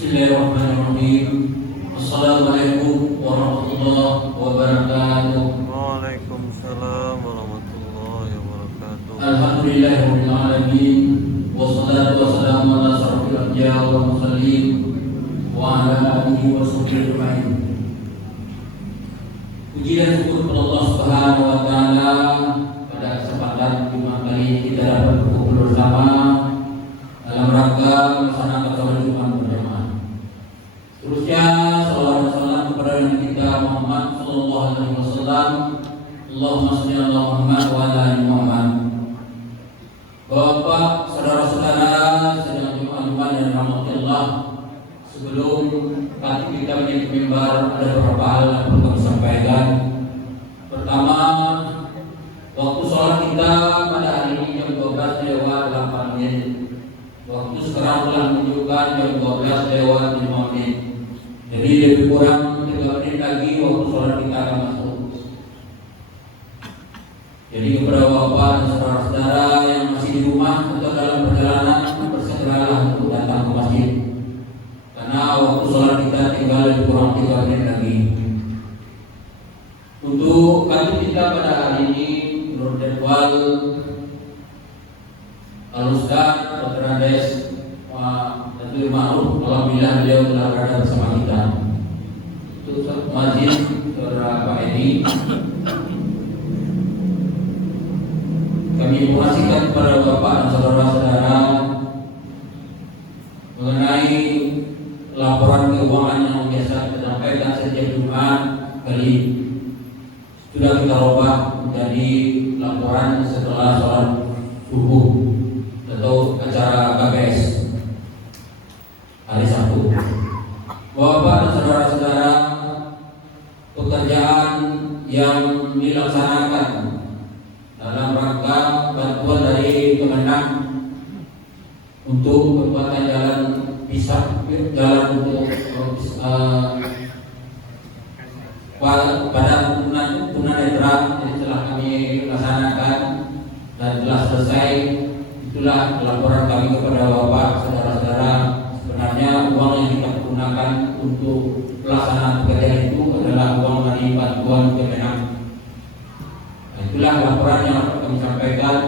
Bismillahirrahmanirrahim. Assalamualaikum warahmatullahi wabarakatuh. Waalaikumsalam warahmatullahi wabarakatuh. Alhamdulillahirabbil alamin. Wassalatu wassalamu ala asyrofil anbiya'i wal mursalin wa ala alihi wa sahbihi ajma'in. Puji dan syukur kepada Allah Subhanahu wa taala pada kesempatan Jumat kali ini kita dapat berkumpul bersama dalam rangka melaksanakan sholat Jumat berjamaah. Terusnya salawat dan salam kepada Nabi kita Muhammad sallallahu alaihi wasallam. Allahumma shalli ala Muhammad wa ala ali Muhammad. Bapak, saudara-saudara sedang Jumat dan rahmat Allah. Sebelum kita menaiki mimbar, ada beberapa hal yang perlu kami sampaikan. Pertama, waktu sholat kita pada hari ini jam 12 lewat 8 menit. Waktu sekarang telah menunjukkan jam 12 lewat 5 menit. Jadi lebih kurang 3 menit lagi waktu sholat kita akan masuk. Jadi kepada bapak dan saudara-saudara yang masih di rumah atau dalam perjalanan, bersegeralah untuk datang ke masjid. Karena waktu sholat kita tinggal lebih kurang 3 menit lagi. Untuk kantor kita pada hari ini menurut jadwal Al-Ustaz Dr. Andes Datul Ma'ruf, alhamdulillah beliau telah berada bersama kita. Untuk masjid Saudara Pak Edi, kami informasikan kepada bapak dan saudara-saudara mengenai laporan keuangan yang biasa kita sampaikan setiap Jumat kali sudah kita ubah menjadi laporan setelah sholat subuh atau acara KBS hari Sabtu. Bapak dan saudara-saudara, pekerjaan yang dilaksanakan dalam rangka bantuan dari Kemenang untuk pembuatan jalan jalan untuk pada tunanetra yang telah kami laksanakan dan telah selesai. Itulah laporan kami kepada bapak saudara-saudara. Sebenarnya uang yang kita gunakan untuk pelaksanaan pekerjaan itu adalah uang dari bantuan Kemenang. Itulah laporan yang kami sampaikan.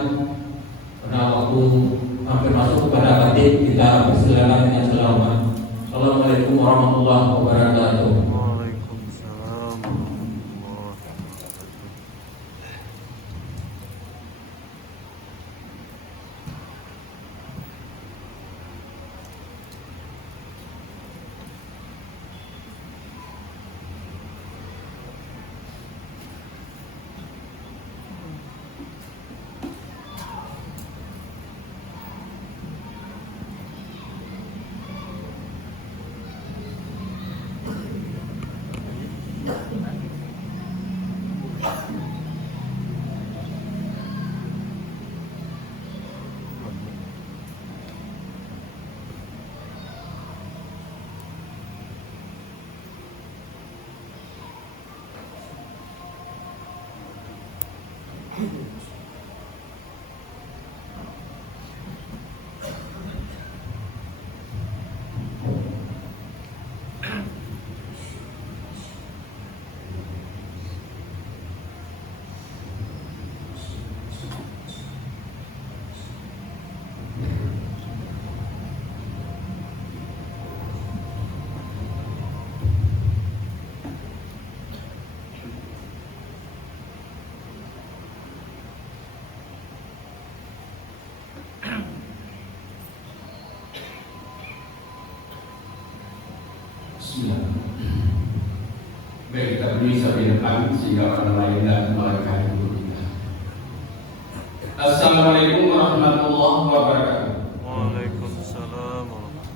Pada waktu hampir masuk kepada khatib, kita persilakan dengan selamat. Assalamualaikum warahmatullahi wabarakatuh. Waalaikumsalam warahmatullahi wabarakatuh. Bismillah. Baik, kita beri sampai depan sehingga orang lain dan mereka ikut kita. Assalamualaikum warahmatullahi wabarakatuh. Waalaikumsalam warahmatullahi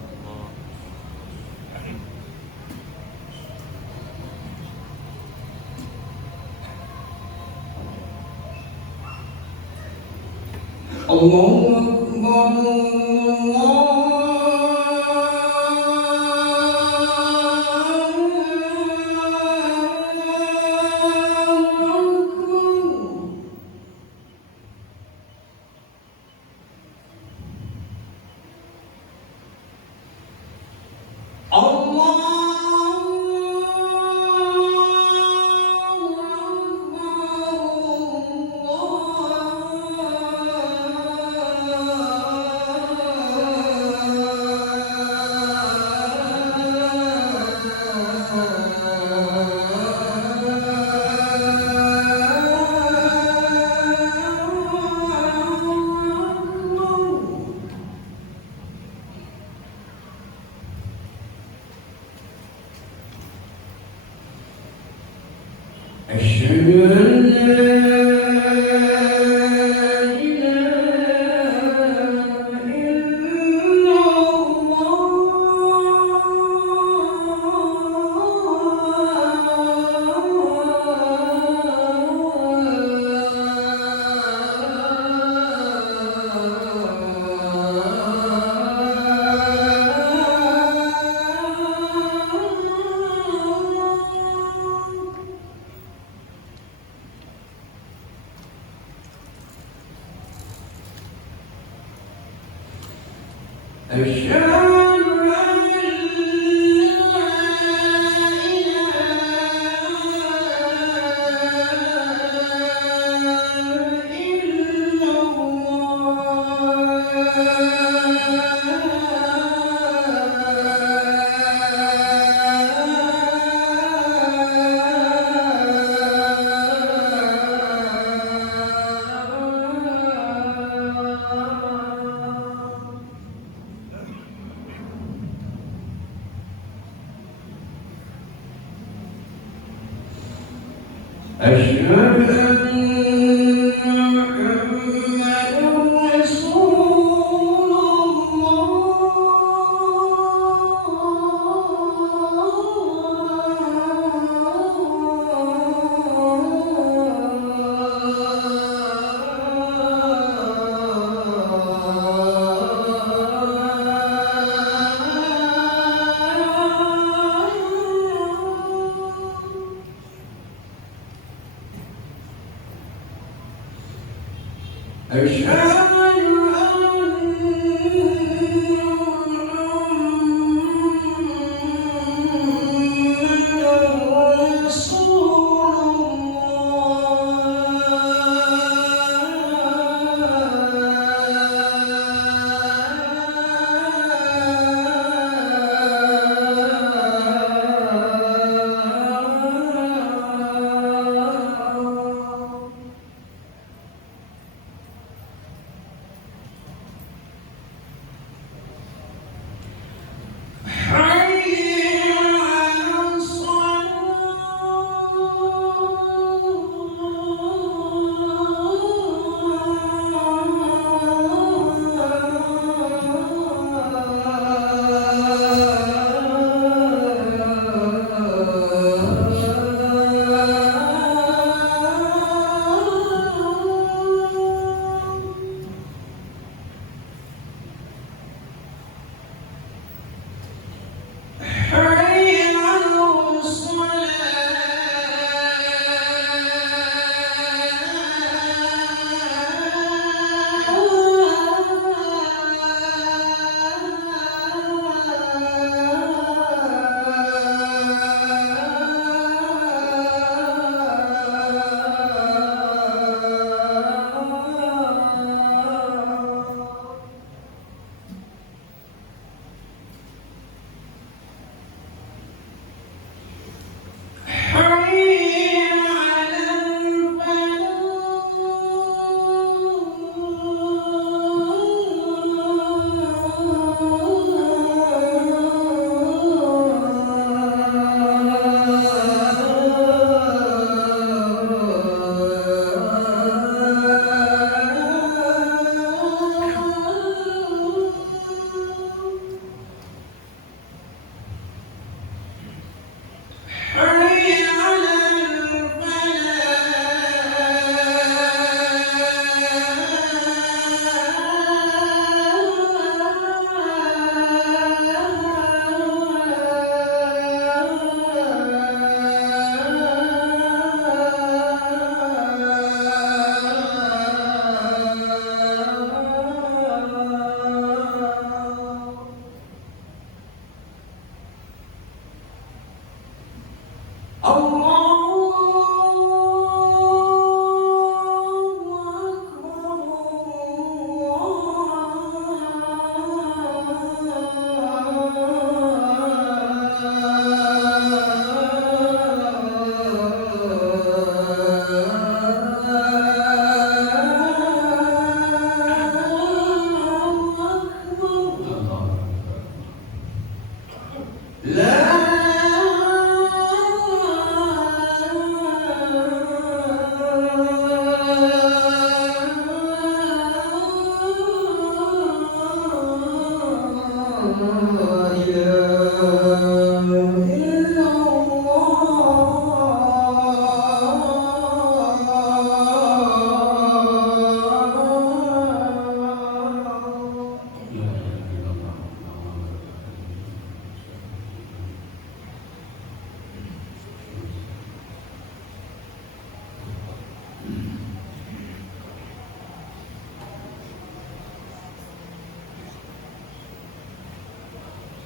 أشهد أن لا إله إلا أشهد أن محمدا رسول أشهد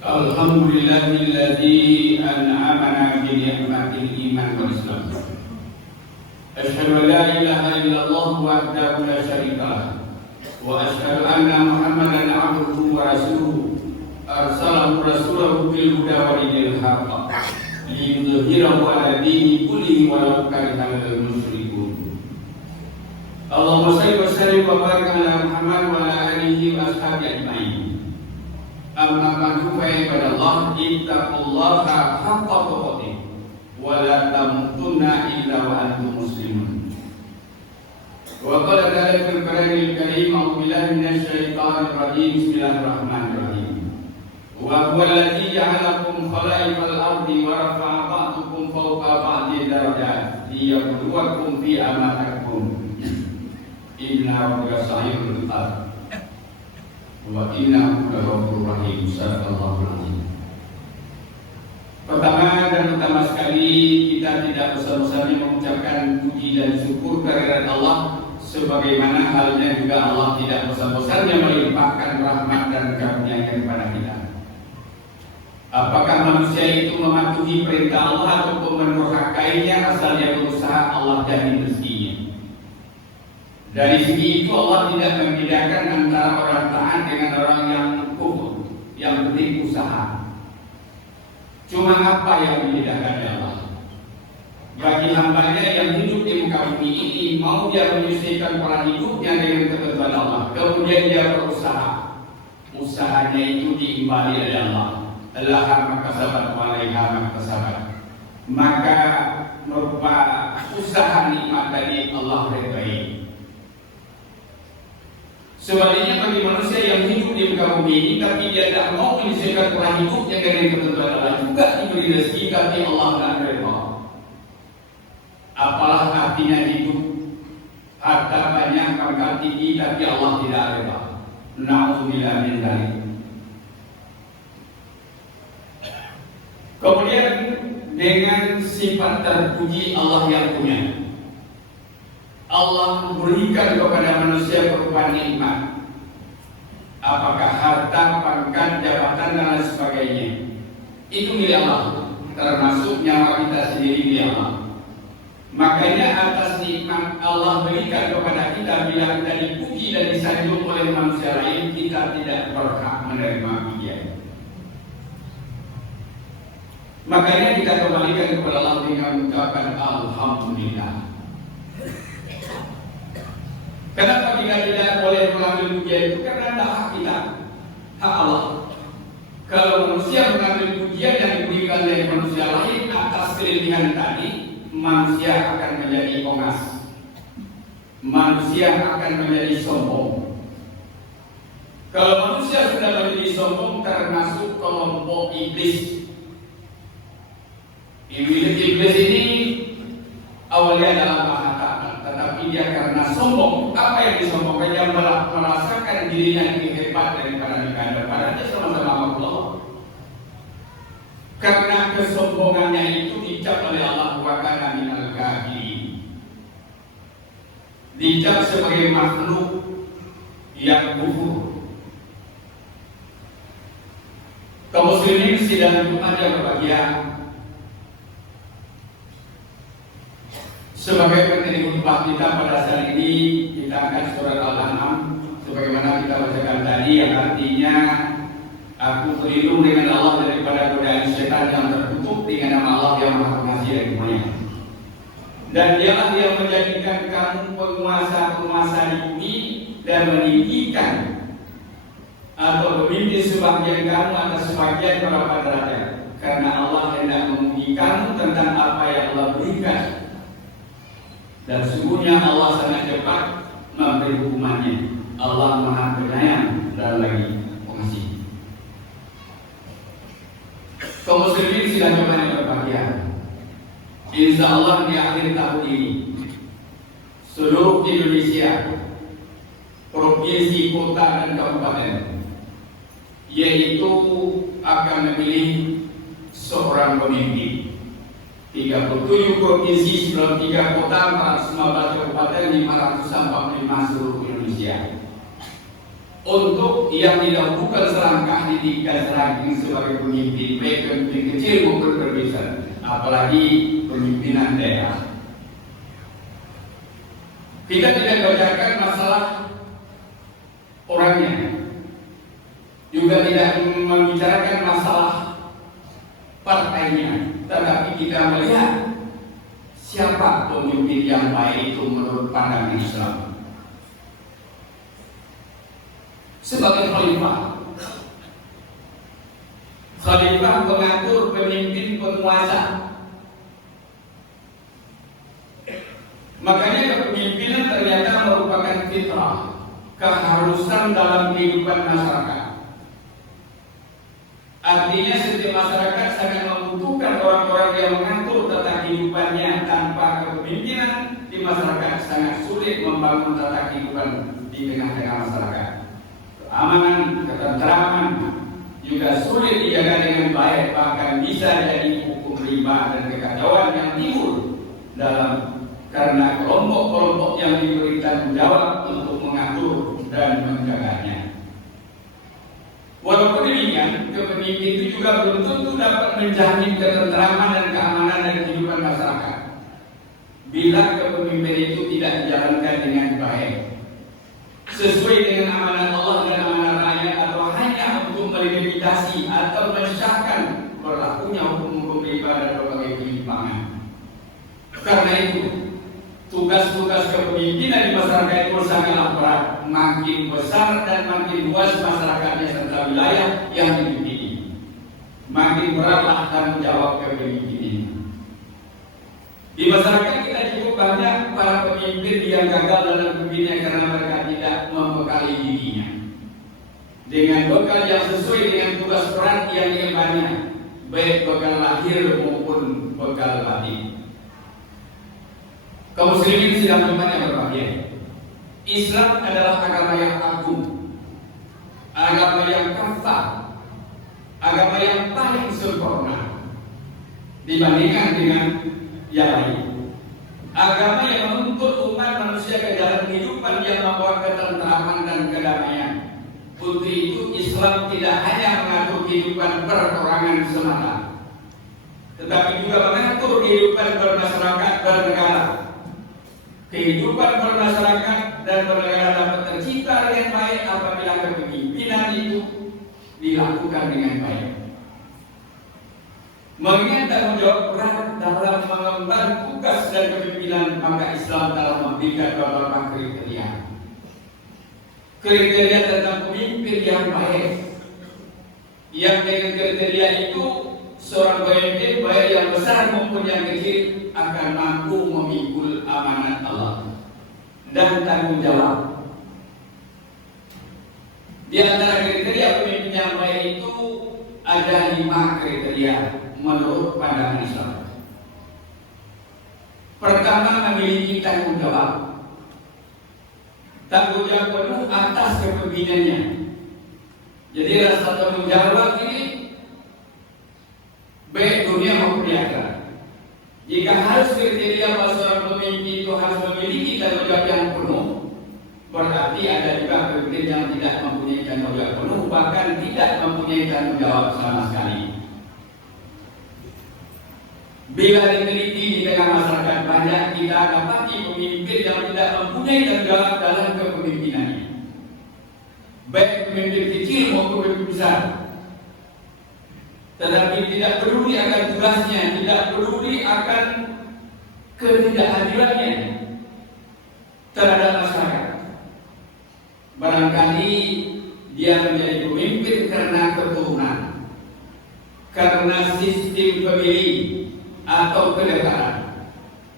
Alhamdulillahilladzi an'amana bi ni'matil iman wal islam. Asyhadu an la ilaha illallah wahdahu la syarika lah wa asyhadu anna Muhammadan 'abduhu wa rasuluhu arsalahu rasulahu bil huda wa dinil haqq liyudhhirahu 'ala dini kullihi walau karihal musyrikun. Allahumma shalli wa sallim wa barik ala Muhammad wa ala alihi wa ashabihi ajma'in. Amma ba'du fa ibadallah ittaqullaha haqqa tuqatih wa la tamutunna illa wa antum muslimun. Wa qala ta'ala fil Qur'anil Karim a'udzu billahi minasy syaithanir rajim bismillahirrahmanirrahim. Wa huwa alladzi ja'alakum khala'ifal ardi wa rafa'a ba'dakum fawqa ba'din darajat liyabluwakum fi amatakum. Inna rabbaka sami'ul 'alim. Wa innahu laghafurur rahim. Sadaqallahul azim. Pertama dan utama sekali, kita tidak bosan-bosannya mengucapkan puji dan syukur kehadirat Allah, sebagaimana halnya juga Allah tidak bosan-bosannya melimpahkan rahmat dan karunia-Nya kepada kita. Apakah manusia itu mematuhi perintah Allah ataupun mendurhakainya, asalnya berusaha Allah jamin rezekinya. Dari segi itu Allah tidak membedakan antara orang taat dengan orang yang kufur. Yang penting usaha. Cuma apa yang membedakan Allah? Bagi hambanya yang hidup di muka bumi ini, mau dia menyelesaikan pola hidupnya dengan ketentuan Allah, kemudian dia berusaha. Usahanya itu diimbali oleh Allah. Laha makasabat wa alaiha makasabat. Maka berupa usaha nikmat dari Allah redai. Sebaliknya bagi manusia yang hidup di muka bumi ini tapi dia tidak mau menyelesaikan pola hidupnya dengan ketentuan Allah, juga diberi rezeki tapi Allah tidak redha. Apalah artinya hidup, harta banyak, pangkat tinggi tapi Allah tidak redha. Na'udzubillah min dzalik. Kemudian dengan sifat terpuji Allah yang punya, Allah berikan kepada manusia berupa nikmat. Apakah harta, pangkat, jabatan dan lain sebagainya, itu milik Allah, termasuk nyawa kita sendiri milik Allah. Makanya atas nikmat Allah berikan kepada kita, bila kita dipuji dan disanjung oleh manusia lain, kita tidak berhak menerima pujian. Makanya kita kembalikan kepada Allah dengan mengucapkan Alhamdulillah. Kenapa kita tidak boleh mengambil pujian itu? Karena tidak hak kita, hak Allah. Kalau manusia mengambil pujian yang diberikan oleh manusia lain atas kelebihan tadi, manusia akan menjadi ongas, manusia akan menjadi sombong. Kalau manusia sudah menjadi sombong, termasuk kelompok iblis. Iblis ini awalnya adalah maha taat, tetapi dia karena sombong, apa yang disombongkan? Dia merasakan dirinya lebih hebat daripada mereka, padahal dia sama-sama Allah. Karena kesombongannya itu dicap oleh Allah wa kana minal kafirin, dicap sebagai makhluk yang kufur. Kaum muslimin sidang Jumat yang berbahagia, sebagai materi khutbah kita pada saat ini, kita akan surat Al-An'am sebagaimana kita bacakan tadi, yang artinya aku berlindung dengan Allah daripada godaan setan yang tertutup dengan nama Allah yang Maha Pengasih dan Mulia. Dan dialah yang menjadikan kamu penguasa-penguasa di bumi dan meninggikan atau memimpin sebagian kamu atas sebagian beberapa derajat, karena Allah hendak menguji kamu tentang apa yang Allah berikan. Dan sungguhnya Allah sangat cepat memberi hukumannya. Allah Maha Penyayang dan lagi Pengasih. Kaum muslimin sidang Jumat yang berbahagia, insya Allah di akhir tahun ini seluruh Indonesia, provinsi, kota dan kabupaten, yaitu akan memilih seorang pemimpin. 37 provinsi, 93 kota, 415 kabupaten, 545 seluruh Indonesia. Untuk yang didahulukan selangkah di tingkat ranking sebagai pemimpin, baik pemimpin kecil maupun berbesar, apalagi pemimpinan daerah. Kita tidak bacakan masalah orangnya, juga tidak membicarakan masalah partainya, tetapi kita melihat siapa pemimpin yang baik itu menurut pandangan Islam. Sebagai khalifah, khalifah mengatur pemimpin penguasa. Makanya kepemimpinan ternyata merupakan fitrah, keharusan dalam kehidupan masyarakat. Artinya setiap masyarakat sangat membutuhkan orang-orang yang mengatur tata kehidupannya. Tanpa kepemimpinan di masyarakat sangat sulit membangun tata kehidupan di tengah-tengah masyarakat. Keamanan, ketentraman juga sulit dijaga dengan baik, bahkan bisa jadi hukum riba dan kekacauan yang timbul karena kelompok-kelompok yang diberi tanggung jawab untuk mengatur dan menjaganya. Walaupun demikian, kepemimpinan itu juga belum tentu dapat menjamin ketentraman dan keamanan dari kehidupan masyarakat bila kepemimpinan itu tidak dijalankan dengan baik, sesuai dengan amanat Allah dan amanat rakyat, atau hanya untuk melimitasi atau mensyahkan berlakunya hukum-hukum riba dan berbagai penyimpangan. Karena itu, tugas-tugas kepemimpinan di masyarakat itu sangatlah berat. Makin besar dan makin luas masyarakatnya serta wilayah yang dipimpin, makin beratlah tanggung jawab kepemimpinan. Di masyarakat kita cukup banyak para pemimpin yang gagal dalam kepemimpinannya karena mereka tidak membekali dirinya dengan bekal yang sesuai dengan tugas peran yang diembannya, baik bekal lahir maupun bekal batin. Kaum muslimin sidang Jumat yang berbahagia, Islam adalah agama yang agung, agama yang kafah, agama yang paling sempurna dibandingkan dengan yang lain. Agama yang menuntut umat manusia ke jalan kehidupan yang membawa ketentraman dan kedamaian. Untuk itu Islam tidak hanya mengatur kehidupan perorangan semata, tetapi juga mengatur kehidupan bermasyarakat bernegara. Kehidupan bermasyarakat dan bernegara dapat tercipta dengan baik apabila kepemimpinan itu dilakukan dengan baik. Mengingat tanggung jawab berat dalam mengemban tugas dan kepemimpinan, maka Islam telah memberikan beberapa kriteria. Kriteria tentang pemimpin yang baik, yang dengan kriteria itu seorang pemimpin baik yang besar maupun yang kecil akan mampu memikul amanat Allah dan tanggung jawab. Di antara kriteria pemimpin yang baik itu ada 5 kriteria menurut pandangan Islam. Pertama, memiliki tanggung jawab. Tanggung jawab penuh atas kepemimpinannya. Jadi rasa tanggung jawab ini baik dunia maupun di akhirat. Jika harus kriteria bahwa seorang pemimpin itu harus memiliki tanggung jawab yang penuh, berarti ada juga pemimpin yang tidak mempunyai tanggung jawab penuh, bahkan tidak mempunyai tanggung jawab sama sekali. Bila diteliti di tengah masyarakat banyak, kita dapati pemimpin yang tidak mempunyai tanggung jawab dalam kepemimpinannya, baik pemimpin kecil maupun pemimpin besar. Tetapi tidak peduli akan tugasnya, tidak peduli akan ketidakhadirannya terhadap masyarakat. Barangkali dia menjadi pemimpin karena keturunan, karena sistem pemilih atau kedekatan,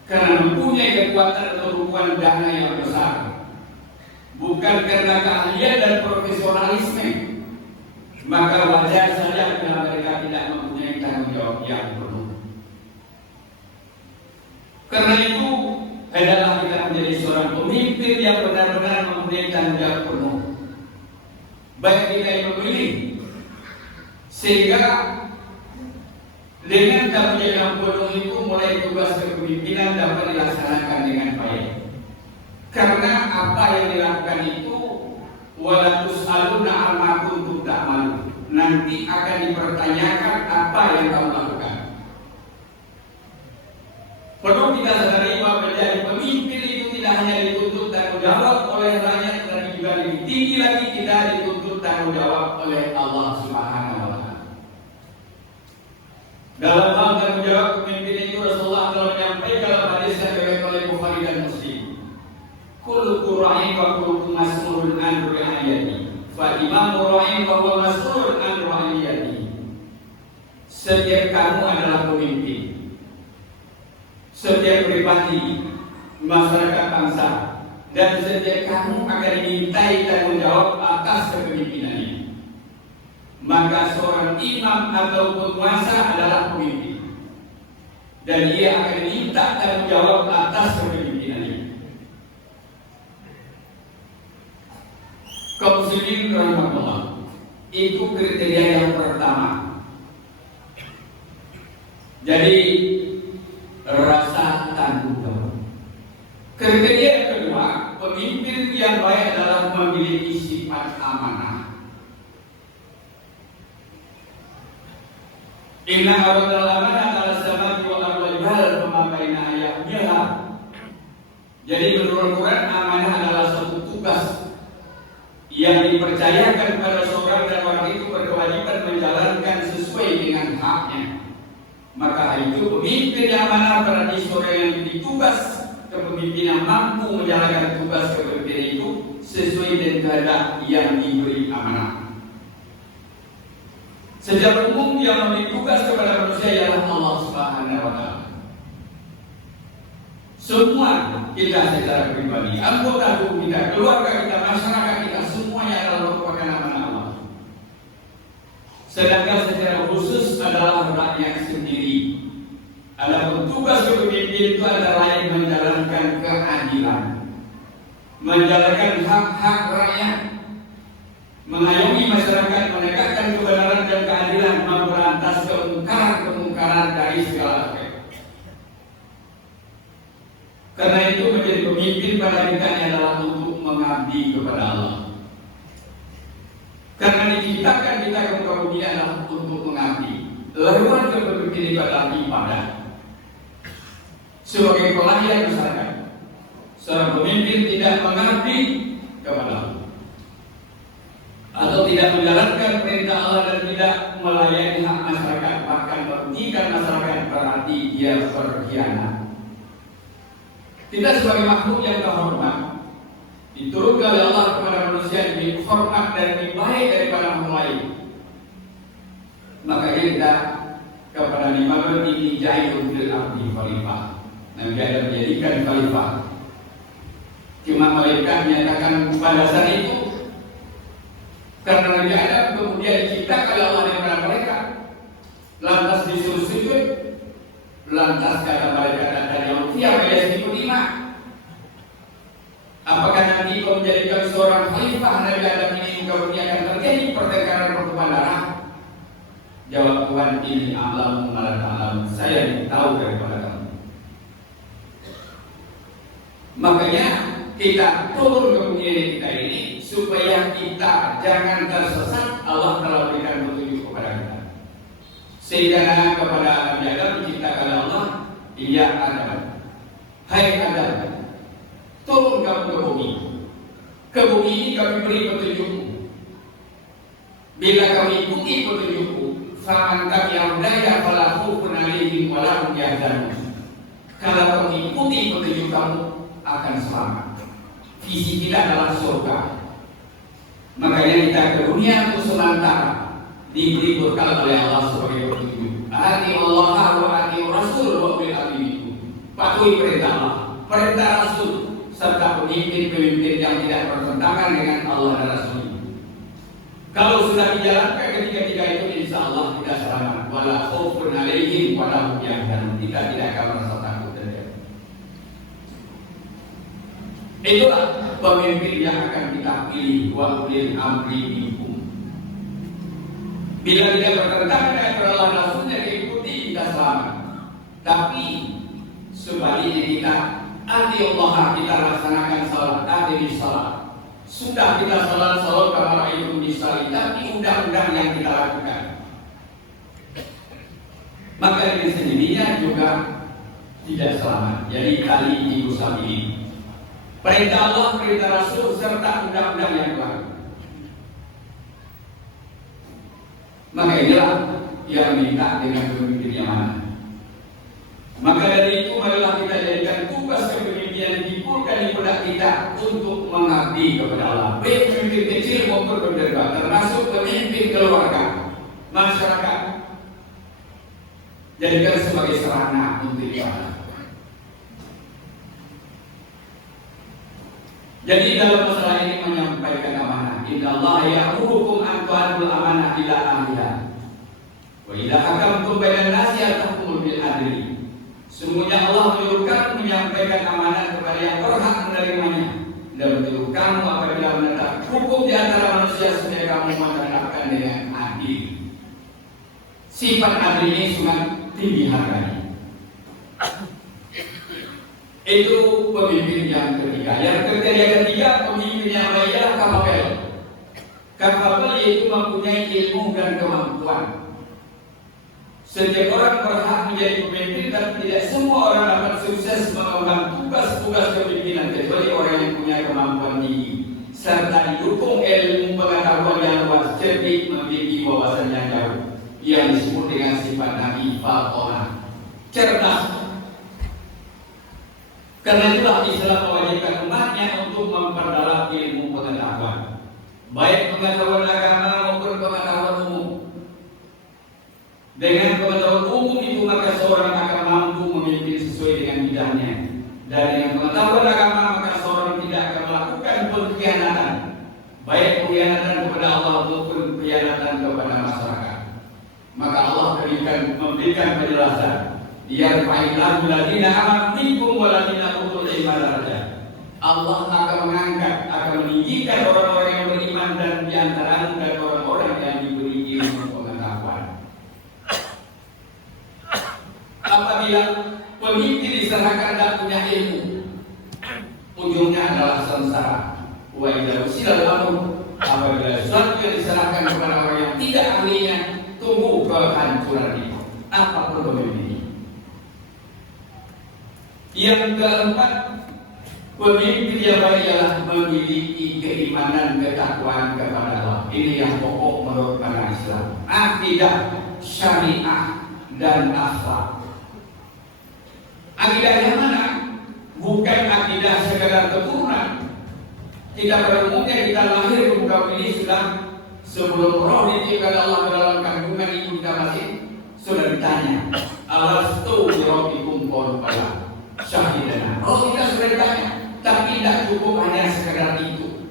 karena mempunyai kekuatan atau dukungan dana yang besar, bukan karena keahlian dan profesionalisme. Maka wajar saja bila mereka tidak mempunyai tanggung Sehingga dengan karunia yang penuh itu mulai tugas kepemimpinan dapat dilaksanakan dengan baik. Karena apa yang dilakukan itu wala tus'aluna amma kuntum ta'malun. Nanti akan dipertanyakan apa yang kamu lakukan. Perlu kita sadari bahwa menjadi pemimpin itu tidak hanya dituntut tanggung jawab oleh rakyat, tetapi juga lebih tinggi lagi kita dituntut tanggung jawab oleh Allah Subhanahu wa Ta'ala. Dalam hal tanggung jawab pemimpin itu Rasulullah telah menyampaikan dalam hadis yang diriwayatkan oleh Bukhari dan Muslim. Kullukum ra'in wa kullukum mas'ulun an ra'iyati. Fa imamu ra'in wa huwa mas'ulun an ra'iyati. Setiap kamu adalah pemimpin. Setiap pribadi masyarakat bangsa dan setiap kamu akan dimintai tanggung jawab atas kepemimpinannya. Maka seorang imam atau penguasa adalah pemimpin dan ia akan diminta tanggung jawab atas kepemimpinannya. Kaum muslimin rahimahullah, itu kriteria yang pertama. Jadi rasa tanggung jawab. Kriteria yang kedua, pemimpin yang baik adalah memiliki sifat amanah. Inna aradal amanah ala samawati wal ardi wal ma baina ayatiha. Jadi menurut Quran, amanah adalah suatu tugas yang dipercayakan pada seorang dan orang itu berkewajiban menjalankan sesuai dengan haknya. Maka itu pemimpin yang amanah berarti seorang yang diberi tugas kepemimpinan mampu menjalankan tugas kepemimpinan itu sesuai dengan kehendak yang diberi amanah. Secara umum yang memberi tugas kepada manusia ialah Allah Subhanahu wa Ta'ala. Semua kita secara pribadi, anggota tubuh kita, keluarga kita, masyarakat kita, semuanya adalah merupakan amanah Allah. Sedangkan secara khusus adalah rakyat sendiri. Adapun tugas kepemimpinan itu adalah lain menjalankan keadilan, menjalankan hak-hak rakyat, mengayomi masyarakat, menegakkan kebenaran dan keadilan, memberantas kemungkaran-kemungkaran dari segala aspek. Karena itu menjadi pemimpin pada kita adalah untuk mengabdi kepada Allah. Karena diciptakan kita ke muka bumi adalah untuk mengabdi. Lewat kepemimpinan adalah ibadah. Sebagai pelayan masyarakat, seorang pemimpin tidak mengabdi kepada Allah atau tidak menjalankan perintah Allah dan tidak melayani hak masyarakat, bahkan merugikan masyarakat, berarti dia berkhianat. Kita sebagai makhluk yang terhormat diturunkan oleh Allah kepada manusia lebih hormat dan lebih baik daripada makhluk lain. Makanya kita kepada Nabi ini jahilun fil ardi khalifah. Nabi Adam menjadikan khalifah. Cuma malaikat menyatakan balasan itu karena Nabi Adam kemudian diciptakan oleh Allah daripada mereka. Lantas disuruh sujud. Lantas kata malaikat ada yang tiap dia sebut lima. Apakah nanti kau menjadikan seorang khalifah Nabi Adam ini kemudian akan terjadi pertengkaran pertumpahan darah? Jawab Tuhan, ini alam malaikat alam, saya tahu daripada kamu. Makanya kita turun ke dunia kita ini supaya kita jangan tersesat. Allah telah berikan petunjuk kepada kita. Sehingga kepada Nabi Adam diciptakan Allah, ia Adam, hai Adam, turun kamu ke bumi. Ke bumi ini kami beri petunjukmu. Bila kami ikuti petunjukmu, faman tabi'ahudaya fala khaufun 'alaihim wa la hum yahzanun. Kalau kami ikuti petunjuk kamu akan selamat. Visi kita adalah surga. Makanya kita ke dunia untuk sementara diberi bekal oleh Allah sebagai petunjuk. Ati Allah wa ati Rasul wa bil itu. Patuhi perintah Allah, perintah Rasul serta pemimpin-pemimpin yang tidak bertentangan dengan Allah dan Rasul. Kalau sudah dijalankan ketiga-tiga itu, insya Allah kita selamat. Wala khaufun 'alaihim wa la hum yahzanun. Kita tidak akan merasa takut dan jatuh. Itulah pemimpin yang akan kita pilih. Wa ulil amri minkum. Bila tidak bertentangan dengan perintah Rasulnya diikuti kita selamat. Tapi sebaliknya kita ati Allah, kita laksanakan salat, ati salat. Sudah kita salat kamar itu misal, tapi undang-undang yang kita lakukan, maka dengan sendirinya juga tidak selamat. Jadi tali ibu sapi, perintah Allah, perintah Rasul serta undang-undang yang berlaku. Maka inilah yang minta dengan pemimpin yang mana. Maka dari itu marilah kita jadikan tugas kepemimpinan dipulkan di benak kita untuk mengabdi kepada Allah. Baik pemimpin kecil maupun pemimpin besar, termasuk pemimpin keluarga, masyarakat. Jadikan sebagai sarana untuk ibadah. Jadi dalam masalah ini menyampaikan amanah. Inna Allah ya'murukum an tu'addul amanah ila ahliha. Wa idza hakamtum bainan nasi an tahkumu bil adli. Sesungguhnya Allah menyuruhkan menyampaikan amanah kepada yang berhak menerimanya dan menyuruh kamu apabila menetap hukum di antara manusia supaya kamu menetapkan dengan adil. Sifat adil ini sangat tinggi harganya. Itu pemimpin yang ketiga. Yang ketiga pemimpin yang lainnya kapabel. Kapabel yaitu mempunyai ilmu dan kemampuan. Setiap orang berhak menjadi pemimpin dan tidak semua orang dapat sukses mengemban tugas-tugas kepemimpinan kecuali orang yang punya kemampuan tinggi serta didukung ilmu pengetahuan yang luas, cerdik, memiliki wawasan yang jauh yang disebut dengan sifat Nabi Fatonah, cerdas. Karena itulah Islam mewajibkan umatnya untuk memperdalam ilmu pengetahuan, baik pengetahuan agama maupun pengetahuan umum. Dengan pengetahuan umum itu maka seorang akan mampu memimpin sesuai dengan bidangnya. Dan dengan pengetahuan agama maka seorang tidak akan melakukan pengkhianatan, baik pengkhianatan kepada Allah maupun pengkhianatan kepada masyarakat. Maka Allah memberikan penjelasan. Yarfa'illahu alladziina aamanu minkum walladziina utul ilma darajat. Allah akan mengangkat, akan meninggikan orang-orang yang beriman dan di antara dan orang-orang yang diberi ilmu pengetahuan. Apabila pemimpin diserahkan dan punya ilmu, ujungnya adalah sengsara. Wa idza usila al-amru, apabila sesuatu yang diserahkan kepada orang yang tidak ahlinya, tunggu kehancuran itu. Apapun pemimpin. Yang keempat, pemimpin yang baik ialah memiliki keimanan ketakwaan kepada Allah. Ini yang pokok menurut pandangan Islam. Akidah, syariah, dan akhlak. Akidah yang mana? Bukan akidah sekadar keturunan. Kita pada umumnya kita lahir di muka ini sudah sebelum roh diciptakan Allah dalam kandungan ibu kita masih sudah ditanya. Alastu birabbikum qalu bala. Syahidana. Oh, kita sudah ditanya, tapi tidak cukup hanya sekedar itu.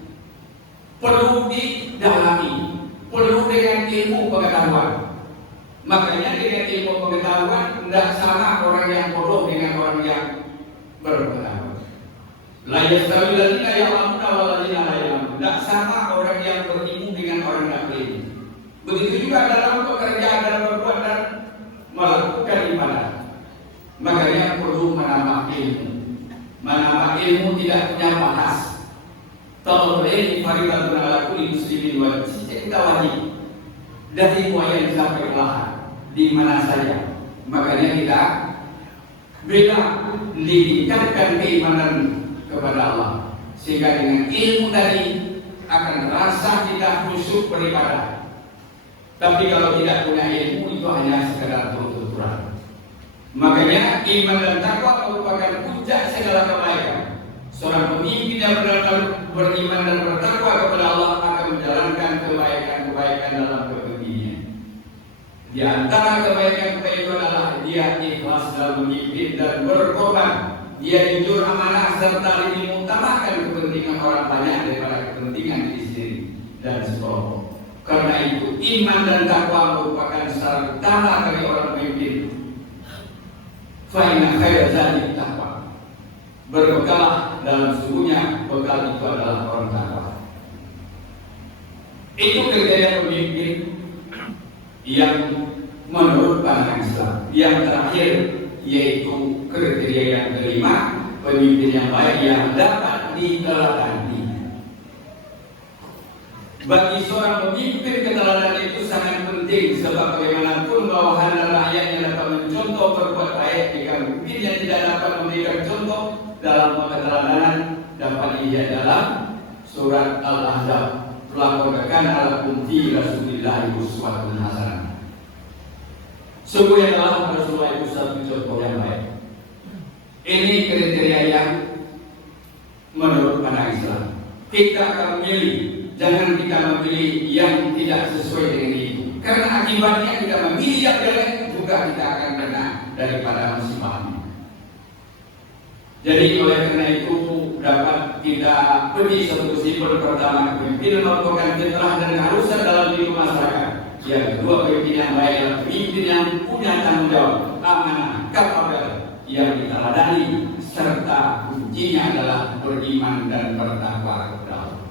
Perlu didalami, perlu dengan ilmu pengetahuan. Makanya dengan ilmu pengetahuan tidak sama orang yang bodoh dengan orang yang berpengetahuan. La yastawi alladziina ya'lamuna wal ladziina la ya'lamun. Tidak sama orang yang berilmu dengan orang yang berilmu. Begitu juga dalam pekerjaan dan perbuatan melakukan ibadah. Makanya perlu menambah ilmu. Menambah ilmu tidak punya batas. Talabul ilmi fardhatun 'ala kulli muslimin wajib. Kita wajib. Dari mulai sampai belahan di mana saja. Makanya kita bila ditingkatkan keimanan kepada Allah, sehingga dengan ilmu tadi akan rasa kita khusyuk beribadah. Tapi kalau tidak punya ilmu itu hanya sekedar tutur-tuturan. Makanya iman dan takwa merupakan puncak segala kebaikan. Seorang pemimpin yang benar-benar beriman dan bertakwa kepada Allah akan menjalankan kebaikan-kebaikan dalam kepemimpinannya. Di antara kebaikan itu adalah dia ikhlas dalam memimpin dan berkorban. Dia jujur, amanah serta lebih mengutamakan kepentingan orang banyak daripada kepentingan diri sendiri dan sekelompok. Karena itu iman dan takwa merupakan syarat utama bagi orang pemimpin. Fa'inna khairaz zadi taqwa. Berbekalah dalam sungguhnya bekal itu adalah orang takwa. Itu kriteria pemimpin yang menurut pandangan Islam. Yang terakhir yaitu kriteria yang kelima, pemimpin yang baik yang dapat diteladani. Bagi seorang pemimpin, keteladanan itu sangat penting, sebab bagaimanapun bawahan dan rakyat yang dapat mencontoh berbuat baik, jika pemimpin yang tidak dapat memberikan contoh dalam keteladanan, dapat dilihat dalam surat Al-Ahzab. Laporkan ala kunti Rasulillah uswatun hasanah. Sungguh adalah Rasulullah itu satu contoh yang baik. Ini kriteria yang menurut pandangan Islam. Kita akan memilih, jangan kita memilih yang tidak sesuai dengan itu. Karena akibatnya kita memilih yang jelek juga kita akan kena daripada musibah. Jadi oleh karena itu dapat kita petik satu kesimpulan pertama, kepemimpinan merupakan fitrah dan keharusan dalam hidup masyarakat. Yang kedua, pemimpin yang baik adalah pemimpin yang punya tanggung jawab, amanah, kapabel, yang diteladani, serta kuncinya adalah beriman dan bertakwa kepada Allah.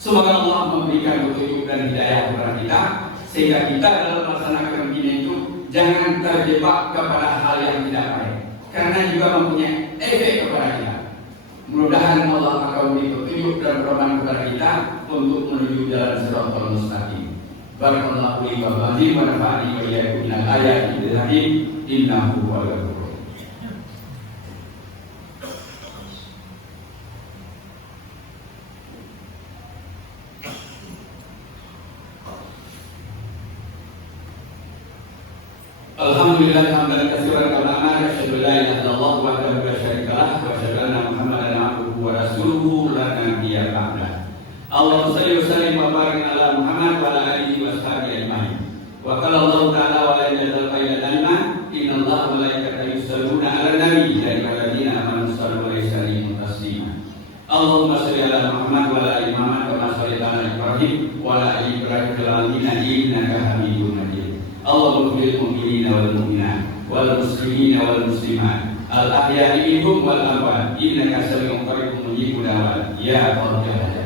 Semoga Allah memberikan petunjuk dan hidayah kepada kita, sehingga kita dalam melaksanakan kepemimpinan itu jangan terjebak kepada hal yang tidak baik, karena juga mempunyai efek kepada kita. Mudah-mudahan Allah akan memberi petunjuk dan pertolongan kepada kita untuk menuju jalan siratal mustaqim. Barakallahu li wa lakum wa nafa'ani wa iyyakum min al-ayati wal hakim innahu huwal ghafur. Alhamdulillah hamdan katsiran kama amara asyhadu an la ilaha illallah wahdahu la syarika lah wa asyhadu anna Muhammadan abduhu wa rasuluhu la nabiyya ba'dah. Allahumma shalli wa sallim wa barik ala Muhammad wa ala alihi wa sahbihi ajma'in. Wa qala Allah ta'ala wa la yajal qayyadana innallaha wa malaikatahu yusalluna 'alan nabi ya ayyuhalladzina amanu shallu 'alaihi wa sallimu taslima. Allahumma shalli ala Muhammad wa ala ali Muhammad kama shallaita ala Ibrahim wa ala ali Ibrahim fil 'alamin innaka Hamidum Majid. Allahumma fil mu'minina wal mu'minat wal muslimina wal muslimat al ahya'i minhum wal amwat innaka sami'un qaribun mujibud da'wat ya qadar.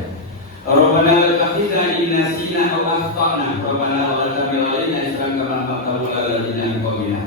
Rabbana la tu'akhidhna in nasina aw akhtana. Rabbana la tahmil 'alaina isran kama hamaltahu 'ala alladziina min qablina.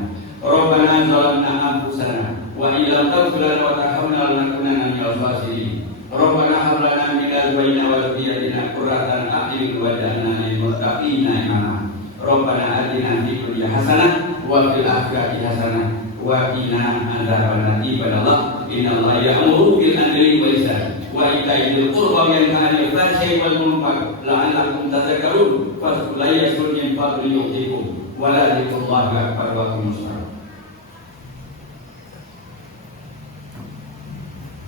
Rabbana zalamna anfusana wa in lam taghfir lana wa tarhamna lanakunanna minal khasirin. Rabbana hab lana min azwajina wa dhurriyyatina qurrata a'yun waj'alna lil muttaqina imama. Rabbana atina fid dunya hasanah wa fil akhirati hasanah wa qina adzabannar. Ibadallah, innallaha ya'muru bil 'adli wal ihsan wa ita'i dzil qurba wa yanha 'anil fahsya'i wal munkar la'allakum tadhakkarun. Fadhkuru la yaskurun min fadli yu'tikum wa la dzikrullahi akbar wa